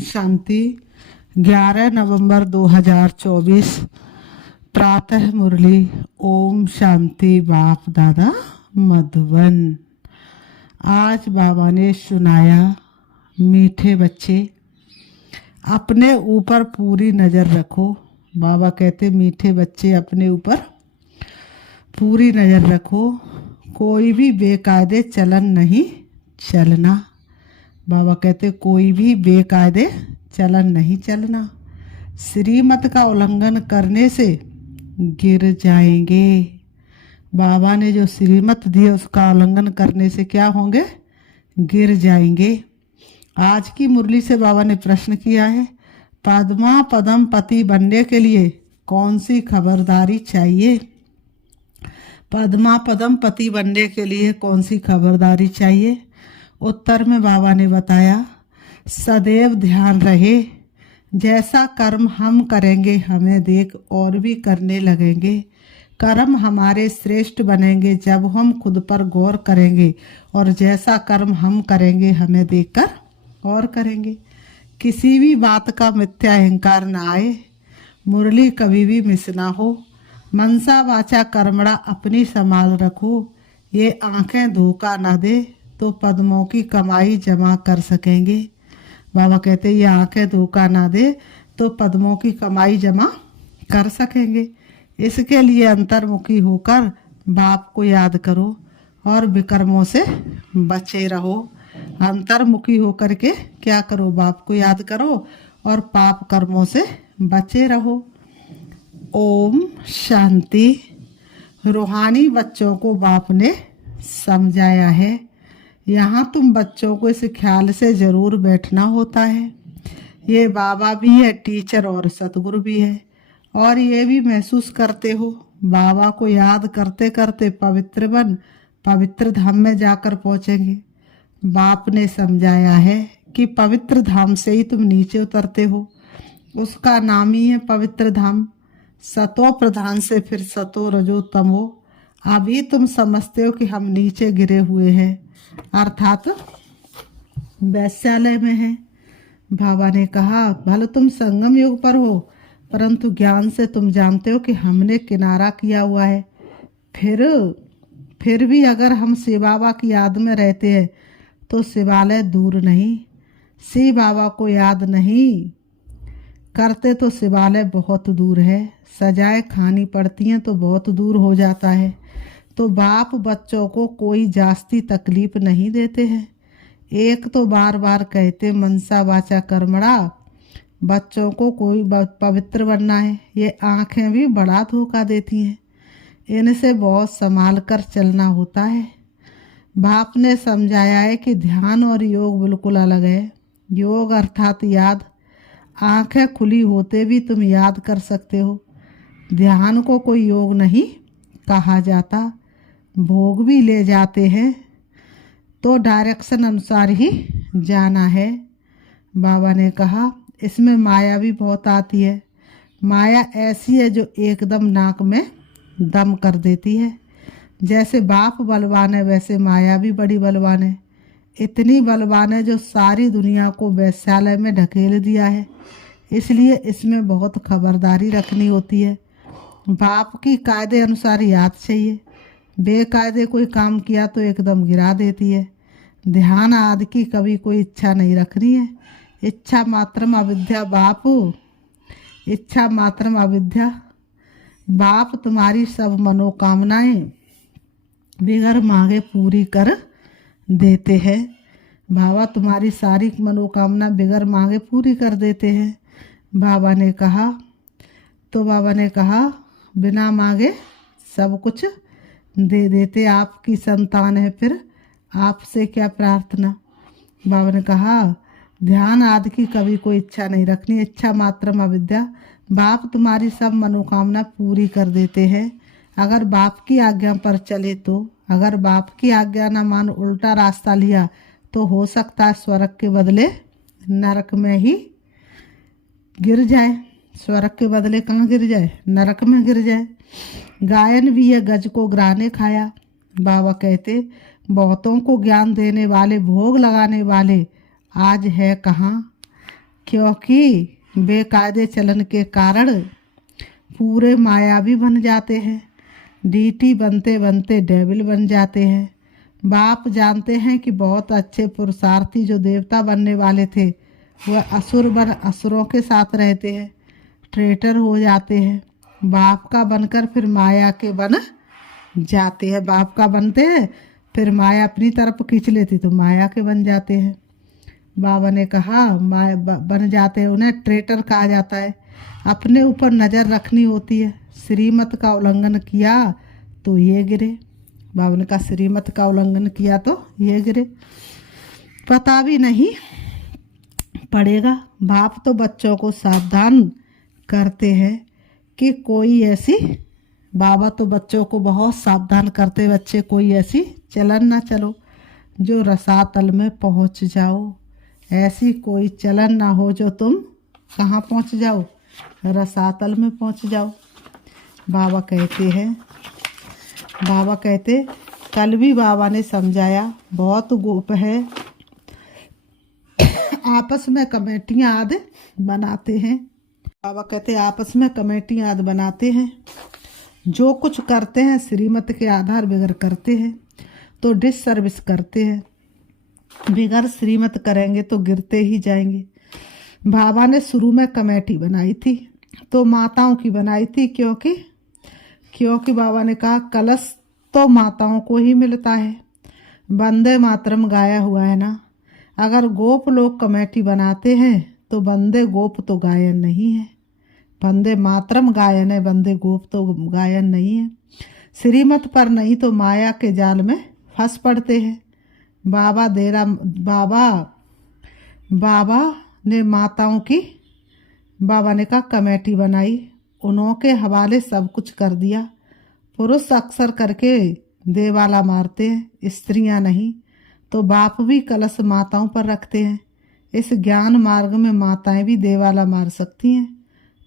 शांति। 11 नवंबर 2024 प्रातः मुरली। ओम शांति। बाप दादा मधुबन। आज बाबा ने सुनाया, मीठे बच्चे अपने ऊपर पूरी नज़र रखो। बाबा कहते मीठे बच्चे अपने ऊपर पूरी नज़र रखो, कोई भी बेकायदे चलन नहीं चलना। बाबा कहते कोई भी बेकायदे चलन नहीं चलना। श्रीमत का उल्लंघन करने से गिर जाएंगे। बाबा ने जो श्रीमत दी है उसका उल्लंघन करने से क्या होंगे? गिर जाएंगे। आज की मुरली से बाबा ने प्रश्न किया है, पद्मा पदम पति बनने के लिए कौन सी खबरदारी चाहिए? पद्मा पदम पति बनने के लिए कौन सी खबरदारी चाहिए? उत्तर में बाबा ने बताया, सदैव ध्यान रहे, जैसा कर्म हम करेंगे हमें देख और भी करने लगेंगे। कर्म हमारे श्रेष्ठ बनेंगे जब हम खुद पर गौर करेंगे, और जैसा कर्म हम करेंगे हमें देखकर और करेंगे। किसी भी बात का मिथ्या अहंकार ना आए, मुरली कभी भी मिस ना हो। मनसा वाचा कर्मणा अपनी संभाल रखो। ये आंखें धोखा ना दे तो पद्मों की कमाई जमा कर सकेंगे। बाबा कहते ये आंखें धोखा ना दे तो पद्मों की कमाई जमा कर सकेंगे। इसके लिए अंतर्मुखी होकर बाप को याद करो और विकर्मों से बचे रहो। अंतर्मुखी होकर के क्या करो? बाप को याद करो और पाप कर्मों से बचे रहो। ओम शांति। रूहानी बच्चों को बाप ने समझाया है, यहाँ तुम बच्चों को इस ख्याल से ज़रूर बैठना होता है, ये बाबा भी है, टीचर और सतगुरु भी है, और ये भी महसूस करते हो बाबा को याद करते करते पवित्र बन पवित्र धाम में जाकर पहुँचेंगे। बाप ने समझाया है कि पवित्र धाम से ही तुम नीचे उतरते हो, उसका नाम ही है पवित्र धाम। सतो प्रधान से फिर सतो रजो तमो। अभी तुम समझते हो कि हम नीचे गिरे हुए हैं, अर्थात वैश्यालय में हैं। बाबा ने कहा, भले तुम संगम युग पर हो, परंतु ज्ञान से तुम जानते हो कि हमने किनारा किया हुआ है। फिर भी अगर हम शिव बाबा की याद में रहते हैं तो शिवालय दूर नहीं। शिव बाबा को याद नहीं करते तो शिवालय बहुत दूर है। सजाएं खानी पड़ती हैं तो बहुत दूर हो जाता है। तो बाप बच्चों को कोई जास्ती तकलीफ नहीं देते हैं। एक तो बार बार कहते मनसा वाचा कर्मणा, बच्चों को कोई पवित्र बनना है। ये आंखें भी बड़ा धोखा देती हैं, इनसे बहुत संभाल कर चलना होता है। बाप ने समझाया है कि ध्यान और योग बिल्कुल अलग है। योग अर्थात याद, आंखें खुली होते भी तुम याद कर सकते हो। ध्यान को कोई योग नहीं कहा जाता। भोग भी ले जाते हैं तो डायरेक्शन अनुसार ही जाना है। बाबा ने कहा इसमें माया भी बहुत आती है। माया ऐसी है जो एकदम नाक में दम कर देती है। जैसे बाप बलवान है वैसे माया भी बड़ी बलवान है। इतनी बलवान है जो सारी दुनिया को वैश्यालय में ढकेल दिया है। इसलिए इसमें बहुत खबरदारी रखनी होती है। बाप की कायदे अनुसार याद चाहिए, बेकायदे कोई काम किया तो एकदम गिरा देती है। ध्यान आदि की कभी कोई इच्छा नहीं रखनी है। इच्छा मात्रम अविद्या बाप, इच्छा मात्रम अविद्या। बाप तुम्हारी सब मनोकामनाएं बिगर मांगे पूरी कर देते हैं। बाबा तुम्हारी सारी मनोकामना बिगर मांगे पूरी कर देते हैं। बाबा ने कहा बिना मांगे सब कुछ दे देते। आपकी संतान है, फिर आपसे क्या प्रार्थना? बाबा ने कहा ध्यान आदि की कभी कोई इच्छा नहीं रखनी, इच्छा मात्रम अविद्या। बाप तुम्हारी सब मनोकामना पूरी कर देते हैं अगर बाप की आज्ञा पर चले तो। अगर बाप की आज्ञा न मान उल्टा रास्ता लिया तो हो सकता है स्वर्ग के बदले नरक में ही गिर जाए। स्वर्ग के बदले कहाँ गिर जाए? नरक में गिर जाए। गायन भी ये गज को ग्राने खाया। बाबा कहते बहुतों को ज्ञान देने वाले, भोग लगाने वाले आज है कहाँ? क्योंकि बेकायदे चलन के कारण पूरे मायावी बन जाते हैं। डीटी बनते बनते डेविल बन जाते हैं। बाप जानते हैं कि बहुत अच्छे पुरुषार्थी जो देवता बनने वाले थे वह असुरों के साथ रहते हैं, ट्रेटर हो जाते हैं। बाप का बनकर फिर माया के बन जाते हैं। बाप का बनते हैं फिर माया अपनी तरफ खींच लेती तो माया के बन जाते हैं। बाबा ने कहा माया बन जाते हैं, उन्हें ट्रेटर कहा जाता है। अपने ऊपर नज़र रखनी होती है। श्रीमत का उल्लंघन किया तो ये गिरे। बाबा ने कहा श्रीमत का उल्लंघन किया तो ये गिरे। पता भी नहीं पड़ेगा। बाप तो बच्चों को सावधान करते हैं कि कोई ऐसी, बाबा तो बच्चों को बहुत सावधान करते, बच्चे कोई ऐसी चलन ना चलो जो रसातल में पहुंच जाओ। ऐसी कोई चलन ना हो जो तुम कहाँ पहुंच जाओ, रसातल में पहुंच जाओ। बाबा कहते कल भी बाबा ने समझाया, बहुत गोप है। आपस में कमेटियाँ आदि बनाते हैं। बाबा कहते आपस में कमेटियाँ आदि बनाते हैं। जो कुछ करते हैं श्रीमत के आधार बगैर करते हैं तो डिस सर्विस करते हैं। बगैर श्रीमत करेंगे तो गिरते ही जाएंगे। बाबा ने शुरू में कमेटी बनाई थी तो माताओं की बनाई थी, क्योंकि बाबा ने कहा कलश तो माताओं को ही मिलता है। वंदे मातरम गाया हुआ है ना। अगर गोप लोग कमेटी बनाते हैं तो वंदे गोप तो गायन नहीं है। वंदे मातरम गायन है, वंदे गोप तो गायन नहीं है। श्रीमत पर नहीं तो माया के जाल में फंस पड़ते हैं। बाबा ने माताओं की, बाबा ने कहा कमेटी बनाई, उन्हों के हवाले सब कुछ कर दिया। पुरुष अक्सर करके देवाला मारते हैं, स्त्रियां नहीं। तो बाप भी कलश माताओं पर रखते हैं। इस ज्ञान मार्ग में माताएं भी देवाला मार सकती हैं।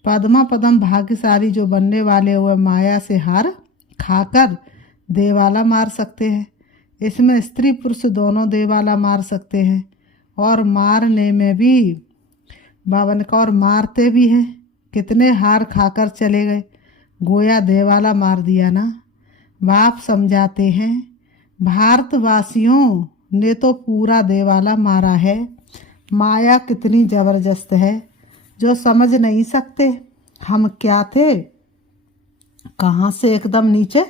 पद्मा पदम भाग्यशाली जो बनने वाले हुए माया से हार खाकर देवाला मार सकते हैं। इसमें स्त्री पुरुष दोनों देवाला मार सकते हैं। और मारने में भी बाबा ने कहा और मारते भी हैं। कितने हार खाकर चले गए, गोया देवाला मार दिया ना। बाप समझाते हैं भारतवासियों ने तो पूरा देवाला मारा है। माया कितनी ज़बरदस्त है जो समझ नहीं सकते। हम क्या थे, कहाँ से एकदम नीचे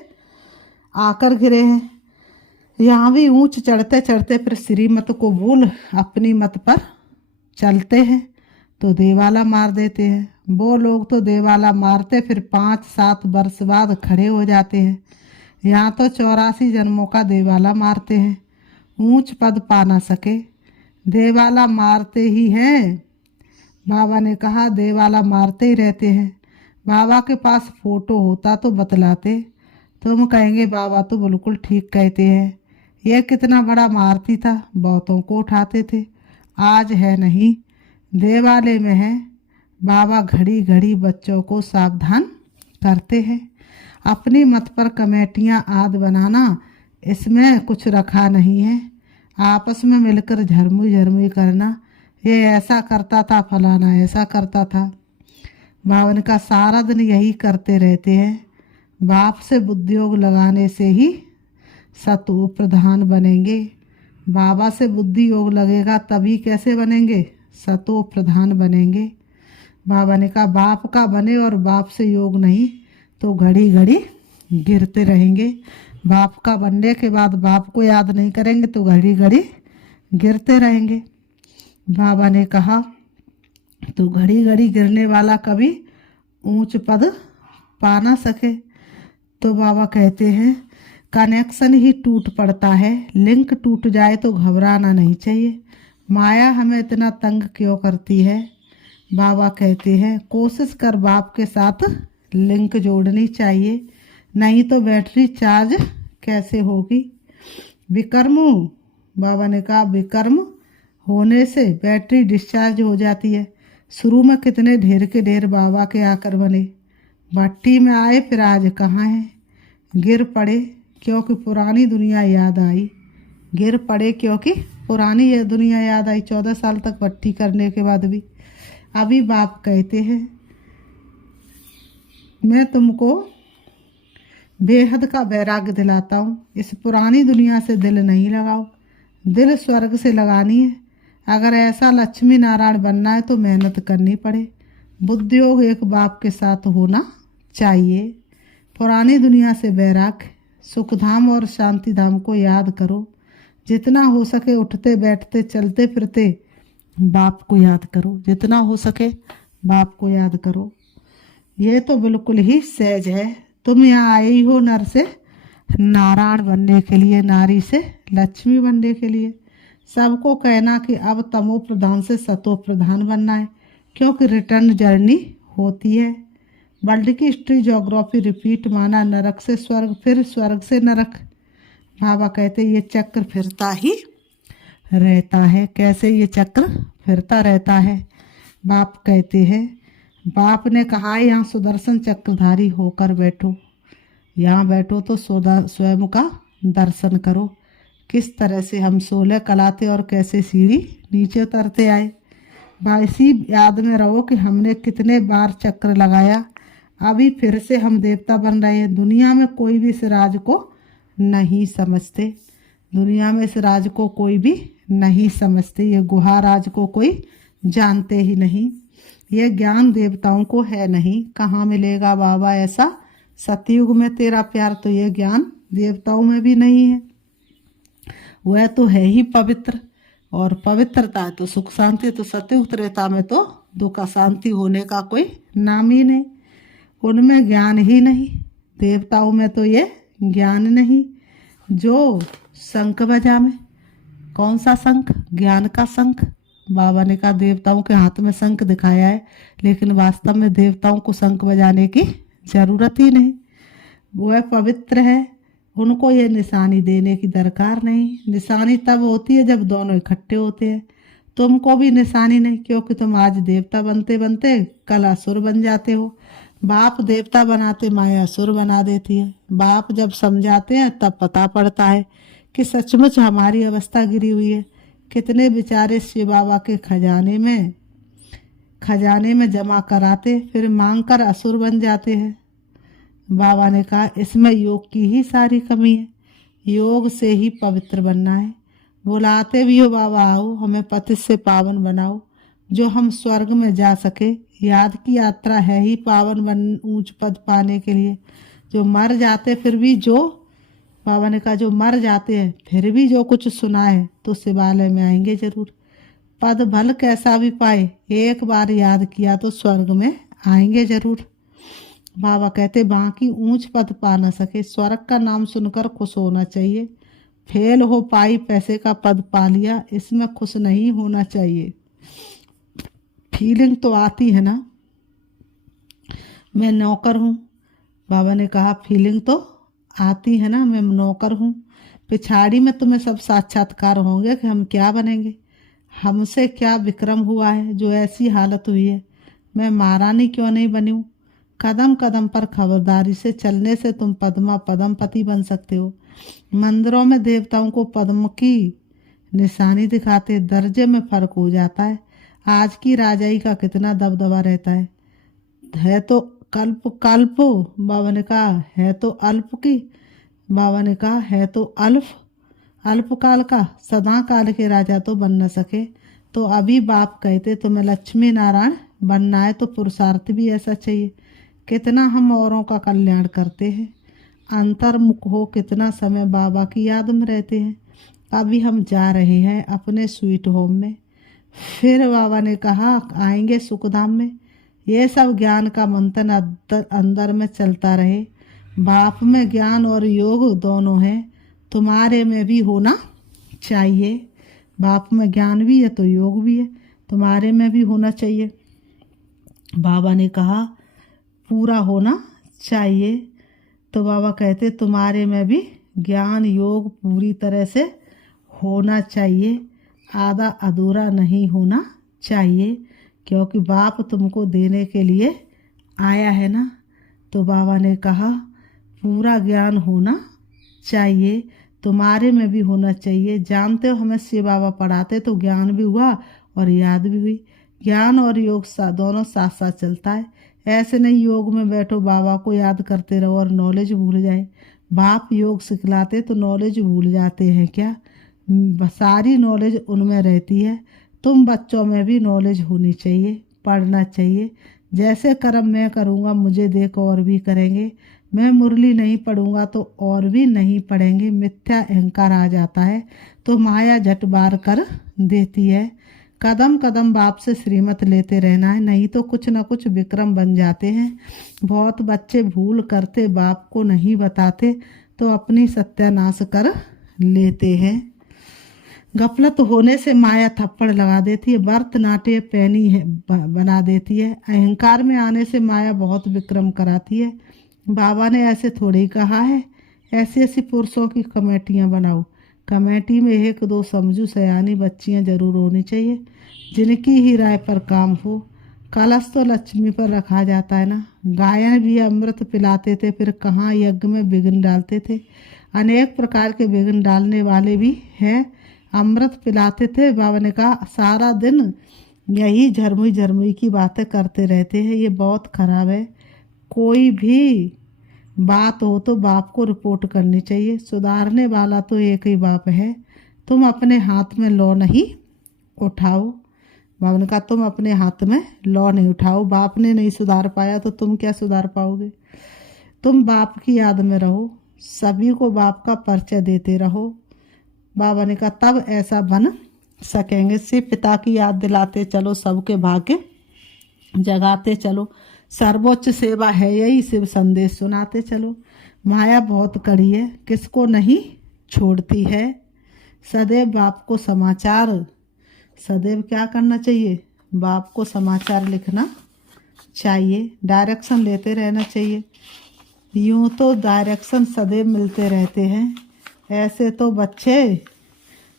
आकर गिरे हैं। यहाँ भी ऊंच चढ़ते चढ़ते फिर श्रीमत को भूल अपनी मत पर चलते हैं तो देवाला मार देते हैं। वो लोग तो देवाला मारते फिर 5-7 वर्ष बाद खड़े हो जाते हैं। यहाँ तो 84 जन्मों का देवाला मारते हैं, ऊंच पद पा ना सके। देवाला मारते ही हैं। बाबा ने कहा देवाला मारते ही रहते हैं। बाबा के पास फोटो होता तो बतलाते। तुम कहेंगे बाबा तो बिल्कुल ठीक कहते हैं, यह कितना बड़ा मारती था, बहुतों को उठाते थे। आज है नहीं, देवालय में है। बाबा घड़ी घड़ी बच्चों को सावधान करते हैं। अपनी मत पर कमेटियाँ आदि बनाना, इसमें कुछ रखा नहीं है। आपस में मिलकर झरमुई करना, ये ऐसा करता था, फलाना ऐसा करता था। बाबा ने कहा सारा दिन यही करते रहते हैं। बाप से बुद्धियोग लगाने से ही सतो प्रधान बनेंगे। बाबा से बुद्धि योग लगेगा तभी कैसे बनेंगे, सतो प्रधान बनेंगे। बाबा ने कहा बाप का बने और बाप से योग नहीं तो घड़ी घड़ी गिरते रहेंगे। बाप का बनने के बाद बाप को याद नहीं करेंगे तो घड़ी घड़ी गिरते रहेंगे। बाबा ने कहा तो घड़ी घड़ी गिरने वाला कभी ऊंच पद पा ना सके। तो बाबा कहते हैं कनेक्शन ही टूट पड़ता है, लिंक टूट जाए तो घबराना नहीं चाहिए। माया हमें इतना तंग क्यों करती है। बाबा कहते हैं कोशिश कर बाप के साथ लिंक जोड़नी चाहिए, नहीं तो बैटरी चार्ज कैसे होगी। विकर्म, बाबा ने कहा विकर्म होने से बैटरी डिस्चार्ज हो जाती है। शुरू में कितने ढेर के ढेर बाबा के आकर बने, भट्टी में आए फिर आज कहाँ हैं। गिर पड़े क्योंकि पुरानी दुनिया याद आई। गिर पड़े क्योंकि पुरानी ये दुनिया याद आई। 14 साल तक भट्टी करने के बाद भी अभी बाप कहते हैं मैं तुमको बेहद का वैराग्य दिलाता हूँ। इस पुरानी दुनिया से दिल नहीं लगाओ, दिल स्वर्ग से लगानी है। अगर ऐसा लक्ष्मी नारायण बनना है तो मेहनत करनी पड़े। बुद्धियोग एक बाप के साथ होना चाहिए। पुरानी दुनिया से वैराग्य, सुखधाम और शांति धाम को याद करो। जितना हो सके उठते बैठते चलते फिरते बाप को याद करो। जितना हो सके बाप को याद करो। ये तो बिल्कुल ही सहज है। तुम यहाँ आए ही हो नर से नारायण बनने के लिए, नारी से लक्ष्मी बनने के लिए। सबको कहना कि अब तमो प्रधान से सतो प्रधान बनना है, क्योंकि रिटर्न जर्नी होती है। वर्ल्ड की हिस्ट्री ज्योग्राफी रिपीट माना नरक से स्वर्ग, फिर स्वर्ग से नरक। बाबा कहते ये चक्र फिरता ही रहता है। कैसे ये चक्र फिरता रहता है? बाप कहते हैं, बाप ने कहा है यहाँ सुदर्शन चक्रधारी होकर बैठो। यहाँ बैठो तो स्वयं का दर्शन करो। किस तरह से हम 16 कलाते और कैसे सीढ़ी नीचे उतरते आए। इसी याद में रहो कि हमने कितने बार चक्र लगाया। अभी फिर से हम देवता बन रहे हैं। दुनिया में कोई भी इस राज को नहीं समझते। दुनिया में इस राज को कोई भी नहीं समझते। ये गुहा राज को कोई जानते ही नहीं। ये ज्ञान देवताओं को है नहीं। कहाँ मिलेगा बाबा ऐसा? सतयुग में तेरा प्यार, तो ये ज्ञान देवताओं में भी नहीं है। वह तो है ही पवित्र, और पवित्रता है तो सुख शांति। तो सतयुग त्रेता में तो दुख अशांति होने का कोई नाम ही नहीं। उनमें ज्ञान ही नहीं। देवताओं में तो ये ज्ञान नहीं। जो शंख बजा में, कौन सा शंख? ज्ञान का शंख। बाबा ने कहा देवताओं के हाथ में शंख दिखाया है, लेकिन वास्तव में देवताओं को शंख बजाने की जरूरत ही नहीं। वह पवित्र है, उनको ये निशानी देने की दरकार नहीं। निशानी तब होती है जब दोनों इकट्ठे होते हैं। तुमको भी निशानी नहीं, क्योंकि तुम आज देवता बनते बनते कल असुर बन जाते हो। बाप देवता बनाते माया असुर बना देती है। बाप जब समझाते हैं तब पता पड़ता है कि सचमुच हमारी अवस्था गिरी हुई है। कितने बेचारे शिव बाबा के खजाने में जमा कराते, फिर मांग कर असुर बन जाते हैं। बाबा ने कहा इसमें योग की ही सारी कमी है। योग से ही पवित्र बनना है। बुलाते भी हो बाबा आओ, हमें पतित से पावन बनाओ, जो हम स्वर्ग में जा सके। याद की यात्रा है ही पावन बन ऊंच पद पाने के लिए। जो मर जाते फिर भी, जो बाबा ने कहा जो मर जाते हैं फिर भी जो कुछ सुना है तो शिवालय में आएंगे जरूर। पद भल कैसा भी पाए, एक बार याद किया तो स्वर्ग में आएंगे जरूर। बाबा कहते बाकी ऊंच पद पा न सके, स्वर्ग का नाम सुनकर खुश होना चाहिए। फेल हो पाई पैसे का पद पा लिया, इसमें खुश नहीं होना चाहिए। फीलिंग तो आती है ना, मैं नौकर हूँ। बाबा ने कहा फीलिंग तो आती है ना, मैं नौकर हूँ। पिछाड़ी में तुम्हें सब साक्षात्कार होंगे कि हम क्या बनेंगे, हमसे क्या विक्रम हुआ है जो ऐसी हालत हुई है। मैं महारानी क्यों नहीं बनी हूँ। कदम कदम पर खबरदारी से चलने से तुम पद्मपति बन सकते हो। मंदिरों में देवताओं को पद्म की निशानी दिखाते, दर्जे में फर्क हो जाता है। आज की राजाई का कितना दबदबा रहता है तो कल्प बाबा ने कहा है तो अल्प की। बाबा ने कहा है तो अल्पकाल का, सदा काल के राजा तो बन न सके। तो अभी बाप कहते तुम्हें लक्ष्मी नारायण बनना है तो पुरुषार्थ भी ऐसा चाहिए। कितना हम औरों का कल्याण करते हैं, अंतर्मुख हो कितना समय बाबा की याद में रहते हैं। अभी हम जा रहे हैं अपने स्वीट होम में। फिर बाबा ने कहा आएंगे सुखधाम में। ये सब ज्ञान का मंथन अंदर में चलता रहे। बाप में ज्ञान और योग दोनों हैं, तुम्हारे में भी होना चाहिए। बाप में ज्ञान भी है तो योग भी है, तुम्हारे में भी होना चाहिए। बाबा ने कहा पूरा होना चाहिए। तो बाबा कहते तुम्हारे में भी ज्ञान योग पूरी तरह से होना चाहिए, आधा अधूरा नहीं होना चाहिए, क्योंकि बाप तुमको देने के लिए आया है ना। तो बाबा ने कहा पूरा ज्ञान होना चाहिए, तुम्हारे में भी होना चाहिए। जानते हो हमें शिव बाबा पढ़ाते तो ज्ञान भी हुआ और याद भी हुई। ज्ञान और योग दोनों साथ साथ चलता है। ऐसे नहीं योग में बैठो बाबा को याद करते रहो और नॉलेज भूल जाए। बाप योग सिखलाते तो नॉलेज भूल जाते हैं क्या? सारी नॉलेज उनमें रहती है। तुम बच्चों में भी नॉलेज होनी चाहिए, पढ़ना चाहिए। जैसे कर्म मैं करूँगा मुझे देख और भी करेंगे। मैं मुरली नहीं पढ़ूंगा तो और भी नहीं पढ़ेंगे। मिथ्या अहंकार आ जाता है तो माया झट बार कर देती है। कदम कदम बाप से श्रीमत लेते रहना है, नहीं तो कुछ न कुछ विक्रम बन जाते हैं। बहुत बच्चे भूल करते बाप को नहीं बताते तो अपनी सत्यानाश कर लेते हैं। गफलत होने से माया थप्पड़ लगा देती है, बर्त नाट्य पैनी है बना देती है। अहंकार में आने से माया बहुत विक्रम कराती है। बाबा ने ऐसे थोड़े ही कहा है। ऐसी ऐसी पुरुषों की कमेटियां बनाओ। कमेटी में एक दो समझू सयानी बच्चियां जरूर होनी चाहिए जिनकी ही राय पर काम हो। कलश तो लक्ष्मी पर रखा जाता है ना। गायन भी अमृत पिलाते थे, फिर कहाँ यज्ञ में विघ्न डालते थे। अनेक प्रकार के विघ्न डालने वाले भी हैं। अमृत पिलाते थे। बाबा ने कहा सारा दिन यही झरमुई झरमुई की बातें करते रहते हैं, ये बहुत खराब है। कोई भी बात हो तो बाप को रिपोर्ट करनी चाहिए। सुधारने वाला तो एक ही बाप है। तुम अपने हाथ में लौ नहीं उठाओ। बाप ने कहा तुम अपने हाथ में लौ नहीं उठाओ। बाप ने नहीं सुधार पाया तो तुम क्या सुधार पाओगे? तुम बाप की याद में रहो, सभी को बाप का परिचय देते रहो। बाबा ने कहा तब ऐसा बन सकेंगे। सिर्फ पिता की याद दिलाते चलो, सबके भाग्य जगाते चलो। सर्वोच्च सेवा है यही, शिव संदेश सुनाते चलो। माया बहुत कड़ी है, किसको नहीं छोड़ती है। सदैव बाप को समाचार, सदैव क्या करना चाहिए? बाप को समाचार लिखना चाहिए, डायरेक्शन लेते रहना चाहिए। यूँ तो डायरेक्शन सदैव मिलते रहते हैं, ऐसे तो बच्चे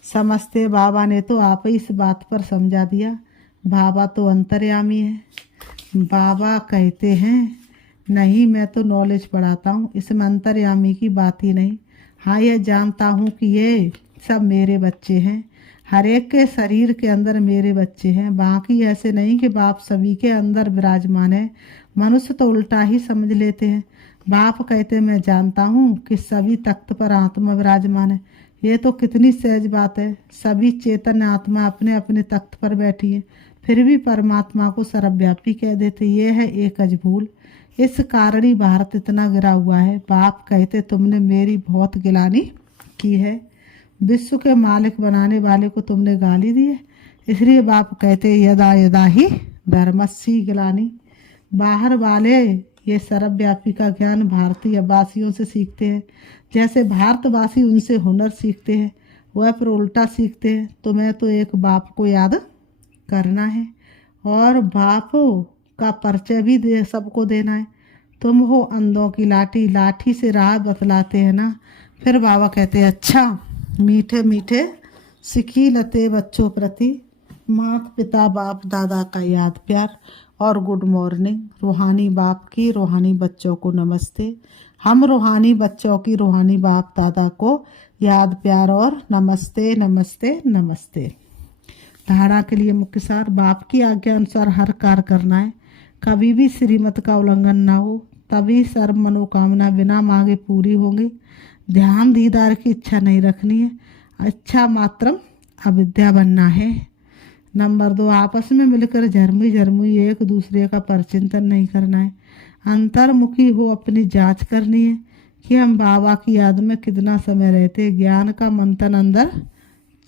समझते। बाबा ने तो आप ही इस बात पर समझा दिया। बाबा तो अंतर्यामी है। बाबा कहते हैं नहीं मैं तो नॉलेज पढ़ाता हूँ, इसमें अंतर्यामी की बात ही नहीं। हाँ ये जानता हूँ कि ये सब मेरे बच्चे हैं, हर एक के शरीर के अंदर मेरे बच्चे हैं। बाकी ऐसे नहीं कि बाप सभी के अंदर विराजमान है। मनुष्य तो उल्टा ही समझ लेते हैं। बाप कहते मैं जानता हूँ कि सभी तख्त पर आत्मा विराजमान है। ये तो कितनी सहज बात है। सभी चेतन आत्मा अपने अपने तख्त पर बैठी है, फिर भी परमात्मा को सर्वव्यापी कह देते। ये है एक अजभूल। इस कारण ही भारत इतना गिरा हुआ है। बाप कहते तुमने मेरी बहुत गिलानी की है, विश्व के मालिक बनाने वाले को तुमने गाली दी है। इसलिए बाप कहते यदा यदा ही धर्मस्य गिलानी। बाहर वाले ये सर्वव्यापी का ज्ञान भारतीय वासियों से सीखते हैं। जैसे भारतवासी उनसे हुनर सीखते हैं, वह फिर उल्टा सीखते हैं। तुम्हें तो एक बाप को याद करना है और बाप का परिचय भी दे सबको देना है। तुम हो अंधों की लाठी, लाठी से राह बतलाते हैं ना। फिर बाबा कहते हैं अच्छा मीठे मीठे सिखी लते बच्चों प्रति माता पिता बाप दादा का याद प्यार और गुड मॉर्निंग। रूहानी बाप की रूहानी बच्चों को नमस्ते। हम रूहानी बच्चों की रूहानी बाप दादा को याद प्यार और नमस्ते नमस्ते नमस्ते। धारणा के लिए मुख्य सार, बाप की आज्ञा अनुसार हर कार्य करना है, कभी भी श्रीमत का उल्लंघन ना हो, तभी सर्व मनोकामना बिना मांगे पूरी होंगी। ध्यान दीदार की इच्छा नहीं रखनी है, अच्छा मात्र अविद्या बनना है। नंबर 2, आपस में मिलकर झरमुई झरमुई एक दूसरे का परचिंतन नहीं करना है। अंतर्मुखी हो अपनी जांच करनी है कि हम बाबा की याद में कितना समय रहते। ज्ञान का मंथन अंदर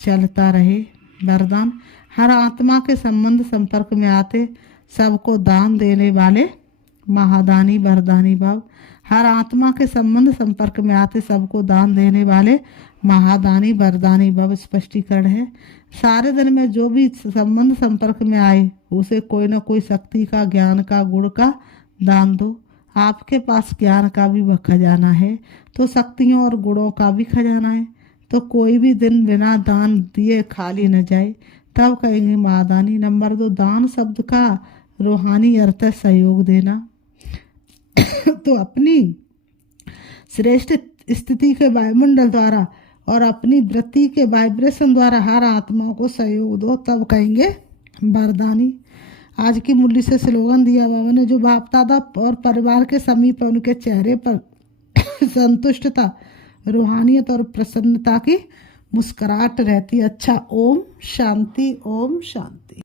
चलता रहे। वरदान, हर आत्मा के संबंध संपर्क में आते सबको दान देने वाले महादानी वरदानी भाव। हर आत्मा के संबंध संपर्क में आते सबको दान देने वाले महादानी वरदानी भाव। स्पष्टीकरण है, सारे दिन में जो भी संबंध संपर्क में आए उसे कोई न कोई शक्ति का, ज्ञान का, गुण का दान दो। आपके पास ज्ञान का भी खजाना है तो शक्तियों और गुणों का भी खजाना है, तो कोई भी दिन बिना दान दिए खाली न जाए, तब कहेंगे महादानी। नंबर 2, दान शब्द का रूहानी अर्थ है सहयोग देना। तो अपनी श्रेष्ठ स्थिति के वायुमंडल द्वारा और अपनी वृत्ति के वाइब्रेशन द्वारा हर आत्मा को सहयोग दो, तब कहेंगे वरदानी। आज की मुरली से स्लोगन दिया बाबा ने, जो बाप दादा और परिवार के समीप है उनके चेहरे पर संतुष्टता, रूहानियत और प्रसन्नता की मुस्कुराहट रहती। अच्छा, ओम शांति, ओम शांति।